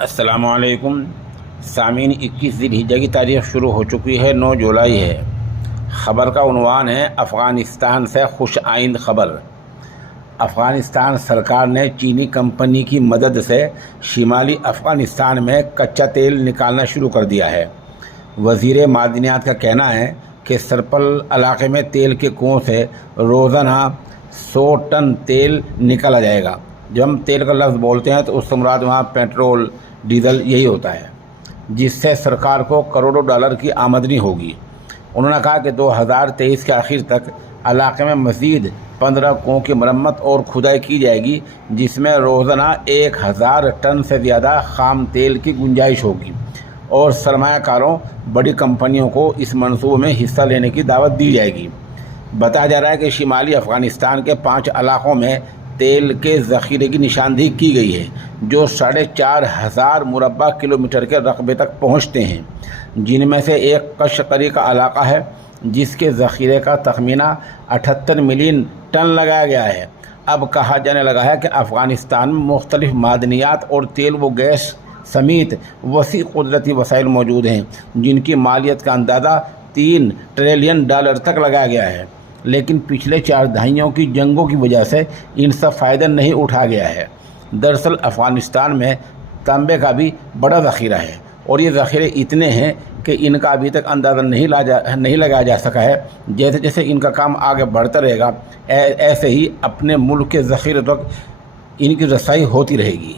السلام علیکم سامعین، 21 ذی الحجہ کی تاریخ شروع ہو چکی ہے، 9 جولائی ہے۔ خبر کا عنوان ہے افغانستان سے خوش آئند خبر۔ افغانستان سرکار نے چینی کمپنی کی مدد سے شمالی افغانستان میں کچا تیل نکالنا شروع کر دیا ہے۔ وزیر معدنیات کا کہنا ہے کہ سرپل علاقے میں تیل کے کنویں سے روزانہ 100 ٹن تیل نکالا جائے گا۔ جب ہم تیل کا لفظ بولتے ہیں تو اس سے مراد وہاں پیٹرول، ڈیزل یہی ہوتا ہے، جس سے سرکار کو کروڑوں ڈالر کی آمدنی ہوگی۔ انہوں نے کہا کہ 2023 کے آخر تک علاقے میں مزید 15 کنوؤں کی مرمت اور کھدائی کی جائے گی، جس میں روزانہ 1000 ٹن سے زیادہ خام تیل کی گنجائش ہوگی، اور سرمایہ کاروں، بڑی کمپنیوں کو اس منصوبے میں حصہ لینے کی دعوت دی جائے گی۔ بتایا جا رہا ہے کہ شمالی افغانستان کے 5 علاقوں میں تیل کے ذخیرے کی نشاندہی کی گئی ہے، جو 4500 مربع کلومیٹر کے رقبے تک پہنچتے ہیں، جن میں سے ایک قشقری کا علاقہ ہے، جس کے ذخیرے کا تخمینہ 78 ملین ٹن لگایا گیا ہے۔ اب کہا جانے لگا ہے کہ افغانستان میں مختلف معدنیات اور تیل و گیس سمیت وسیع قدرتی وسائل موجود ہیں، جن کی مالیت کا اندازہ $3 ٹریلین تک لگایا گیا ہے، لیکن پچھلے 4 دہائیوں کی جنگوں کی وجہ سے ان سب فائدہ نہیں اٹھا گیا ہے۔ دراصل افغانستان میں تانبے کا بھی بڑا ذخیرہ ہے، اور یہ ذخیرے اتنے ہیں کہ ان کا ابھی تک اندازہ نہیں لگایا جا سکا ہے۔ جیسے جیسے ان کا کام آگے بڑھتا رہے گا، ایسے ہی اپنے ملک کے ذخیرے تک ان کی رسائی ہوتی رہے گی۔